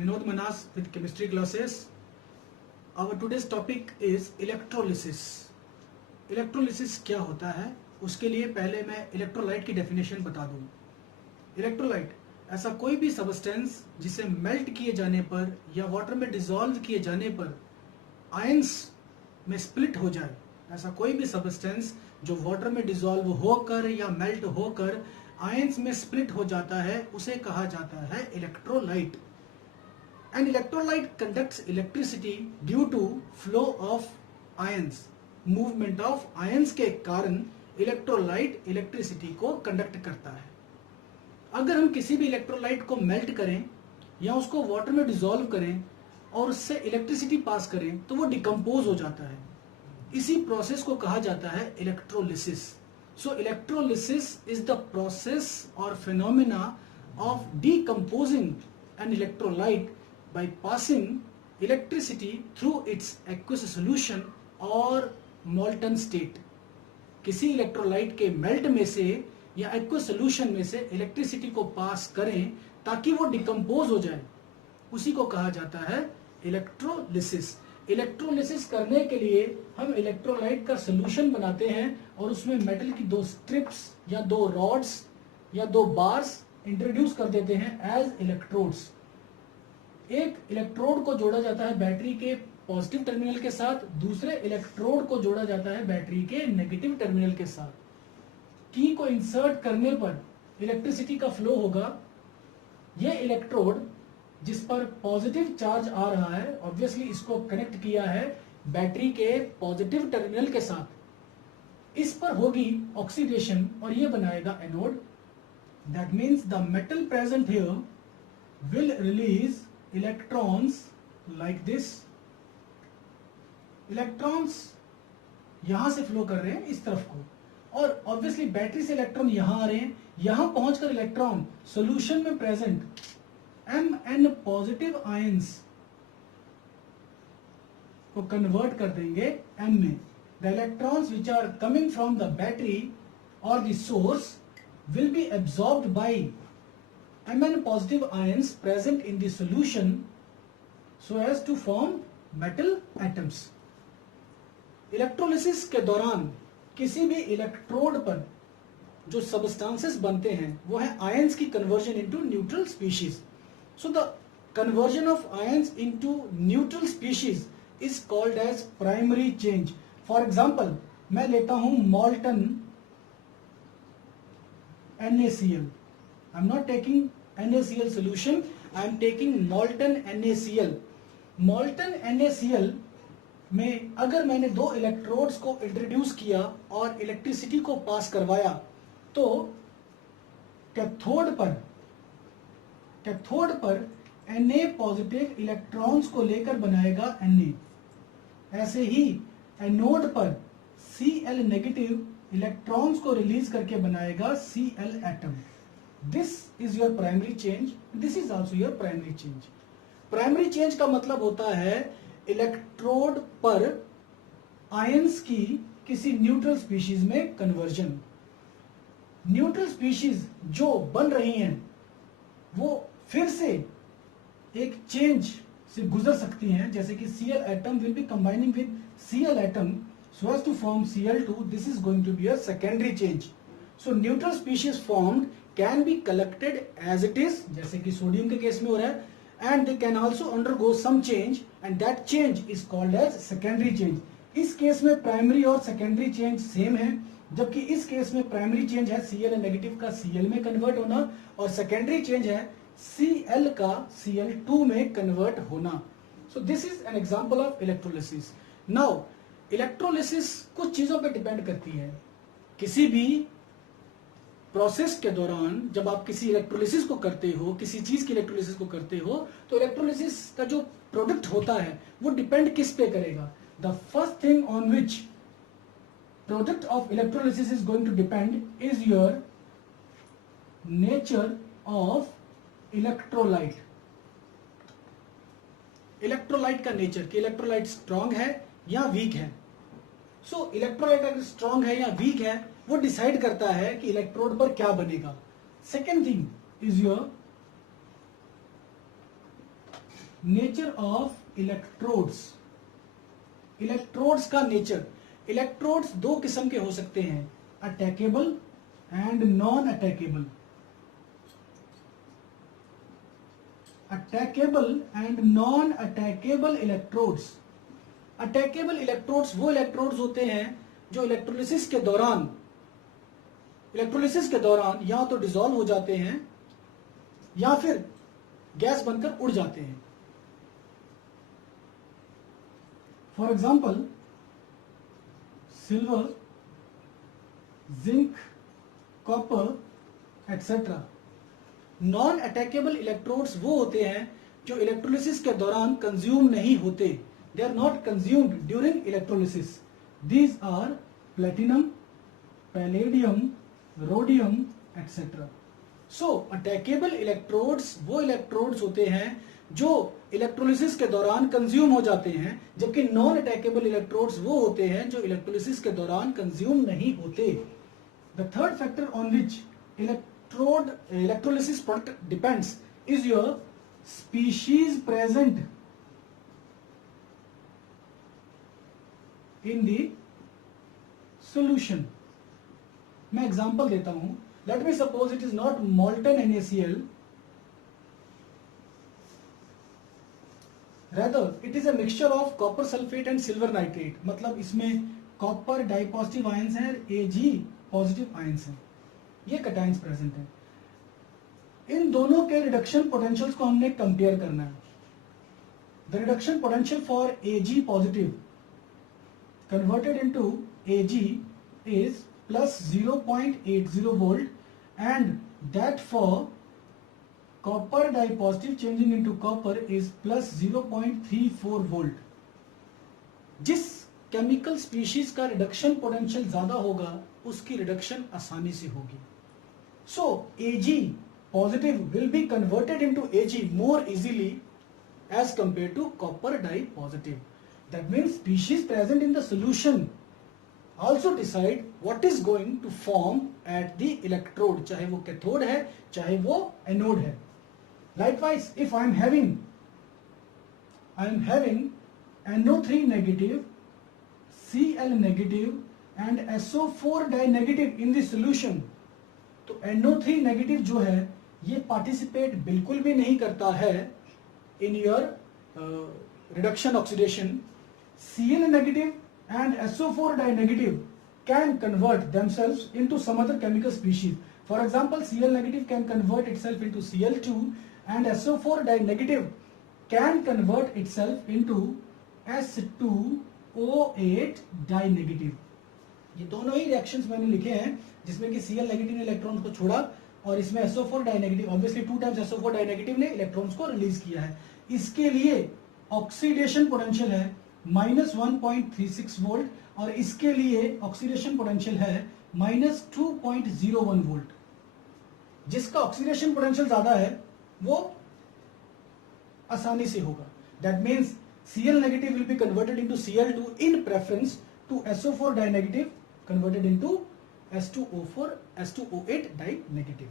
Vinod Manas with chemistry classes. Our today's topic is electrolysis. Electrolysis क्या होता है, उसके लिए पहले मैं इलेक्ट्रोलाइट की डेफिनेशन बता दूं. इलेक्ट्रोलाइट ऐसा कोई भी सबस्टेंस जिसे मेल्ट किए जाने पर या वाटर में डिसॉल्व किए जाने पर आयंस में स्प्लिट हो जाए. ऐसा कोई भी सबस्टेंस जो वाटर में डिसॉल्व होकर या मेल्ट होकर आयंस में स्प्लिट हो जाता है, उसे कहा जाता है electrolyte. And electrolyte conducts electricity due to flow of ions. Movement of ions के कारण इलेक्ट्रोलाइट इलेक्ट्रिसिटी को कंडक्ट करता है. अगर हम किसी भी इलेक्ट्रोलाइट को मेल्ट करें या उसको वाटर में डिसॉल्व करें और उससे इलेक्ट्रिसिटी पास करें तो वो डिकम्पोज हो जाता है. इसी प्रोसेस को कहा जाता है electrolysis. So electrolysis is the process or phenomena of decomposing an electrolyte by passing electricity through its aqueous solution और molten state. किसी इलेक्ट्रोलाइट के मेल्ट में से या एक्वस सोल्यूशन में से इलेक्ट्रिसिटी को पास करें ताकि वो डिकम्पोज हो जाए, उसी को कहा जाता है इलेक्ट्रोलिसिस. इलेक्ट्रोलिसिस करने के लिए हम इलेक्ट्रोलाइट का सोल्यूशन बनाते हैं और उसमें मेटल की दो स्ट्रिप्स या दो रॉड्स या दो बार्स इंट्रोड्यूस कर देते हैं एज इलेक्ट्रोड्स. एक इलेक्ट्रोड को जोड़ा जाता है बैटरी के पॉजिटिव टर्मिनल के साथ, दूसरे इलेक्ट्रोड को जोड़ा जाता है बैटरी के नेगेटिव टर्मिनल के साथ. की को इंसर्ट करने पर इलेक्ट्रिसिटी का फ्लो होगा. यह इलेक्ट्रोड जिस पर पॉजिटिव चार्ज आ रहा है, ऑब्वियसली इसको कनेक्ट किया है बैटरी के पॉजिटिव टर्मिनल के साथ. इस पर होगी ऑक्सीडेशन और यह बनाएगा anode. That means the metal present here will release electrons like this. Electrons यहां से फ्लो कर रहे हैं इस तरफ को और ऑब्वियसली बैटरी से इलेक्ट्रॉन यहां आ रहे हैं. यहां पहुंचकर इलेक्ट्रॉन सॉल्यूशन में प्रेजेंट Mn पॉजिटिव आयंस को कन्वर्ट कर देंगे M में. The electrons which are coming from the battery or the source will be absorbed by Mn positive ions present in the solution so as to form metal atoms. Electrolysis के दौरान किसी भी electrode पर जो substances बनते हैं वो है आयंस की conversion into neutral species. So the conversion of ions into neutral species is called as primary change. For example मैं लेता हूं मॉल्टन NaCl. I am not taking NaCl solution, I am taking molten NaCl. Molten NaCl में अगर मैंने दो electrodes को introduce किया और इलेक्ट्रिसिटी को पास करवाया तो कैथोड पर Na पॉजिटिव इलेक्ट्रॉन्स को लेकर बनाएगा Na. ऐसे ही एनोड पर Cl नेगेटिव इलेक्ट्रॉन्स को रिलीज करके बनाएगा Cl atom. This is your primary change. This is also your primary change. Primary change का मतलब होता है इलेक्ट्रोड पर आयंस की किसी न्यूट्रल स्पीशीज में कन्वर्जन. न्यूट्रल स्पीशीज जो बन रही हैं वो फिर से एक चेंज से गुजर सकती हैं, जैसे कि Cl atom will be combining with Cl atom so as to form Cl2. This is going to be a secondary change. So neutral species formed can be collected as it is, जैसे कि sodium के case में हो रहा है, and they can also undergo some change and that change is called as secondary change. इस case में primary और सेकेंडरी चेंज सेम है, जबकि इस केस में प्राइमरी चेंज है Cl नेगेटिव का Cl में कन्वर्ट होना और सेकेंडरी चेंज है Cl का Cl2 में कन्वर्ट होना. So this is an example of electrolysis. Now electrolysis कुछ चीजों पे डिपेंड करती है. किसी भी प्रोसेस के दौरान जब आप किसी इलेक्ट्रोलिसिस को करते हो, किसी चीज की इलेक्ट्रोलिसिस को करते हो, तो इलेक्ट्रोलिसिस का जो प्रोडक्ट होता है वो डिपेंड किस पे करेगा. The first thing on which product of electrolysis is going to depend is your nature of electrolyte. Electrolyte का नेचर कि इलेक्ट्रोलाइट स्ट्रांग है या वीक है. सो इलेक्ट्रोलाइट अगर स्ट्रांग है या वीक है वो डिसाइड करता है कि इलेक्ट्रोड पर क्या बनेगा. Second thing is your nature of electrodes, electrodes का नेचर। इलेक्ट्रोड्स दो किस्म के हो सकते हैं, attackable and non attackable. Attackable and non attackable electrodes. Attackable electrodes वो इलेक्ट्रोड्स होते हैं जो इलेक्ट्रोलिसिस के दौरान या तो डिसॉल्व हो जाते हैं या फिर गैस बनकर उड़ जाते हैं। For example silver, zinc, copper etcetera. Non attackable electrodes वो होते हैं जो इलेक्ट्रोलिसिस के दौरान कंज्यूम नहीं होते, they are not consumed during electrolysis. These are platinum, palladium, rhodium etcetera. So attackable electrodes वो इलेक्ट्रोड्स होते हैं जो इलेक्ट्रोलिसिस के दौरान कंज्यूम हो जाते हैं, जबकि नॉन अटैकेबल इलेक्ट्रोड्स वो होते हैं जो इलेक्ट्रोलिसिस के दौरान कंज्यूम नहीं होते। The third factor on which electrolysis product depends is your species present in the solution. मैं एग्जांपल देता हूं, let me suppose it is not molten NaCl, rather it is a mixture of copper sulfate and silver nitrate। मतलब इसमें copper डाइपॉजिटिव ions हैं, Ag positive ions हैं, ये cations present है। इन दोनों के रिडक्शन पोटेंशियल्स को हमने कंपेयर करना है। The reduction potential for Ag positive converted into Ag is plus 0.80 volt and that for copper dipositive changing into copper is plus 0.34 volt. जिस केमिकल स्पीशीज का रिडक्शन पोटेंशियल ज्यादा होगा उसकी रिडक्शन आसानी से होगी। So Ag positive will be converted into Ag more easily as compared to copper dye positive. That means species present in the solution also decide what is going to form at the electrode, चाहे वो cathode है चाहे वो anode है। Likewise, if I am having NO3 negative, Cl negative and SO4 dye negative in the solution, तो NO3 negative जो है ये पार्टिसिपेट बिल्कुल भी नहीं करता है in your reduction oxidation. Cl negative and SO4 die negative can convert themselves into some other chemical species. For example, Cl negative can convert itself into Cl2 and SO4 die negative can convert itself into S2O8 die negative. ये दोनों ही reactions मैंने लिखे हैं जिसमें कि Cl negative ने electrons को छोड़ा और इसमें SO4 die negative obviously 2 times SO4 die negative ने इलेक्ट्रॉन्स को रिलीज किया है। इसके लिए ऑक्सीडेशन पोटेंशियल है -1.36 वोल्ट और इसके लिए ऑक्सीडेशन पोटेंशियल है -2.01 वोल्ट। जिसका ऑक्सीडेशन पोटेंशियल ज्यादा है वो आसानी से होगा। That means Cl negative will be converted into Cl2 in preference to SO4 die negative converted into S2O8 die negative.